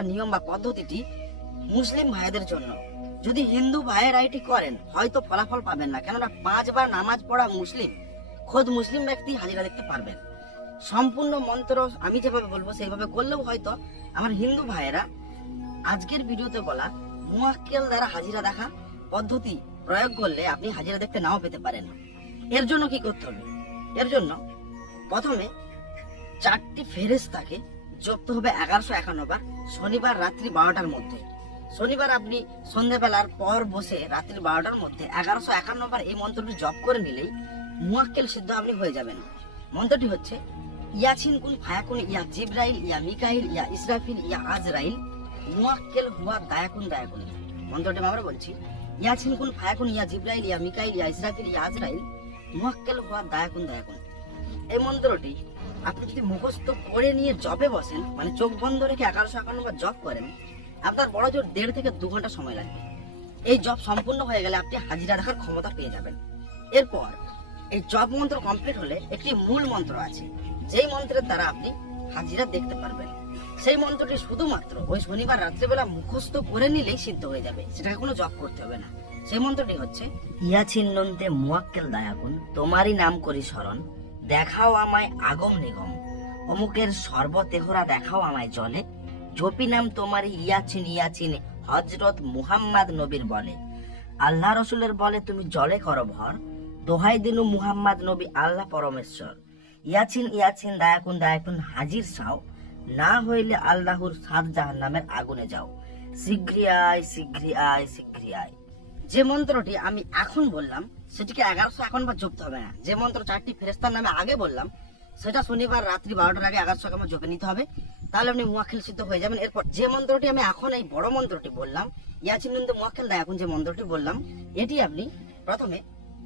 নিয়ম বা পদ্ধতিটি মুসলিম ভাইদের জন্য। যদি হিন্দু ভাইয়েরা এটি করেন, হয়তো ফলাফল পাবেন না। কেননা পাঁচবার নামাজ পড়া মুসলিম, খোদ মুসলিম ব্যক্তি হাজিরা দেখতে পারবেন। সম্পূর্ণ মন্ত্র আমি যেভাবে বলব, সেইভাবে করলেও হয়তো আমার হিন্দু ভাইয়েরা আজকের ভিডিওতে বলা মুয়াক্কেল দ্বারা হাজিরা দেখা পদ্ধতি প্রয়োগ করলে আপনি হাজিরা দেখতে নাও পেতে পারেন। এর জন্য কি করতে হবে? এর জন্য প্রথমে চারটি ফেরেস্তাকে জপতে হবে এগারোশো একান্ন শনিবার রাত্রি বারোটার মধ্যে। শনিবার আপনি সন্ধ্যাবেলার পর বসে রাত্রি বারোটার মধ্যে এগারোশো একান্ন বার এই মন্ত্রটি জপ করে নিলেই মুয়াক্কেল সিদ্ধ আপনি হয়ে যাবেন। মন্ত্রটি হচ্ছে, ইয়াছিন কুন ফায়াকুন ইয়া জিব্রাইল ইয়া মিকাইল ইয়া ইসরাফিল ইয়া আজরাইল, মুয়াক্কেল হুয়া দায়াকুন দায়াকুন। মন্ত্রটি আমরা বলছি, ইয়াছিন কুন ফায়াকুন ইয়া জিব্রাইল ইয়া মিকাইল ইয়া ইসরাফিল ইয়া আজরাইল, মুয়াক্কেল হুয়া দায়াকুন দায়াকুন। এই মন্ত্রটি আপনি যদি মুখস্থ করে নিয়ে জবে বসেন মানে চোখ বন্ধ রেখে এগারোশো একান্ন বার জব করেন, আপনার বড় জোর দেড় থেকে দু ঘণ্টা সময় লাগবে। এই জব সম্পূর্ণ হয়ে গেলে আপনি হাজিরা দেখার ক্ষমতা পেয়ে যাবেন। এরপর এই জব মন্ত্র কমপ্লিট হলে একটি মূল মন্ত্র আছে। যেই মন্ত্রের দ্বারা আপনি হাজিরা দেখতে পারবেন। সেই মন্ত্রটি শুধুমাত্র ওই শনিবার, রাত্রেবেলা মুখস্থ করে নিলেই সিদ্ধ হয়ে যাবে। সেটাকে কোনো জব করতে হবে না। সেই মন্ত্রটি হচ্ছে, ইয়া ছিন্নন্তে মুয়াক্কেল দায়াকুন, তোমারই নাম করি স্মরণ দেখাও আমায় আগম নিগম। অমুকের সর্বতেহরা দেখাও আমায় জলে। জপি নাম তোমারই ইয়াছিন ইয়াছিন হজরত মুহাম্মদ নবীর বলে। আল্লাহ রসুলের বলে, তুমি জলে করো ভর। দোহাই দিনু মুহাম্মদ নবী আল্লাহ পরমেশ্বর। ইয়াছিন ইয়াছিন দায়াকুন দায়াকুন, হাজির সাও। না হইলে আল্লাহর সাত জাহান নামের আগুনে যাও। শীঘ্রই আয় শীঘ্রই আয় শীঘ্রই আয়। যে মন্ত্রটি আমি এখন বললাম, সেটিকে এগারোশো এখন বা জপতে হবে না। যে মন্ত্র চারটি ফেরেস্তার নামে আগে বললাম, সেটা শনিবার রাত্রি বারোটার আগে এগারোশো এখন জপে নিতে হবে। তাহলে আপনি মুয়াক্কেল সিদ্ধ হয়ে যাবেন। এরপর যে মন্ত্রটি আমি এখন এই বড় মন্ত্রটি বললাম ইয়াচিনন্দ মুয়াক্কেল দা এখন যে মন্ত্রটি বললাম, এটি আপনি প্রথমে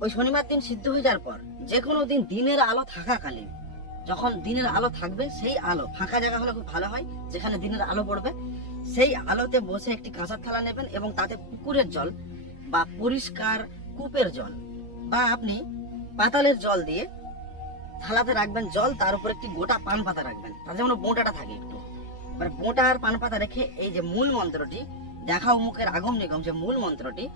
ওই শনিবার দিন সিদ্ধ হয়ে যাওয়ার পর যে কোনো দিন দিনের আলো থাকাকালীন, যখন দিনের আলো থাকবে, সেই আলো ফাঁকা জায়গা হলে খুব ভালো হয়, যেখানে দিনের আলো পড়বে, সেই আলোতে বসে একটি কাঁসার থালা নেবেন এবং তাতে পুকুরের জল বা পরিষ্কার কূপের জল বা আপনি পাতালের জল দিয়ে থালাতে রাখবেন জল, তার উপর একটি গোটা পান পাতা রাখবেন। তাতে যেমন বোঁটাটা থাকে একটু। মানে বোঁটা আর পান পাতা রেখে এই যে মূল মন্ত্রটি, দেখাও মুখের আগম নিগম, যে মূল মন্ত্রটি,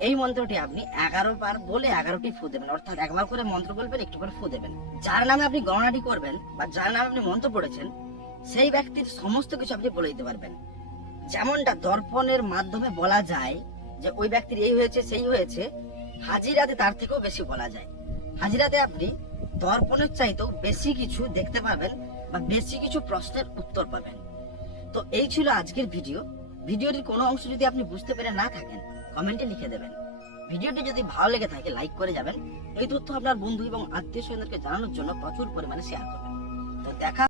এই মন্ত্রটি আপনি এগারো বার বলে এগারোটি ফু দেবেন। অর্থাৎ একবার করে মন্ত্র বলবেন, একটু করে ফু দেবেন। যার নামে আপনি গণনাটি করবেন বা যার নামে আপনি মন্ত্র পড়েছেন, সেই ব্যক্তির সমস্ত কিছু আপনি বলে দিতে পারবেন। যেমনটা দর্পণের মাধ্যমে বলা যায় যে ওই ব্যক্তির এই হয়েছে, সেই হয়েছে, হাজিরাতে তার থেকেও বেশি বলা যায়। হাজিরাতে আপনি দর্পণের চাইতেও বেশি কিছু দেখতে পাবেন বা বেশি কিছু প্রশ্নের উত্তর পাবেন। তো এই ছিল আজকের ভিডিও। ভিডিওটির কোনো অংশ যদি আপনি বুঝতে পেরে না থাকেন, কমেন্টে লিখে দেবেন। ভিডিওটি যদি ভালো লেগে থাকে, লাইক করে যাবেন। এই তথ্য আপনার বন্ধু এবং আত্মীয় স্বজনদেরকে জানানোর জন্য প্রচুর পরিমাণে শেয়ার করবেন। তো দেখা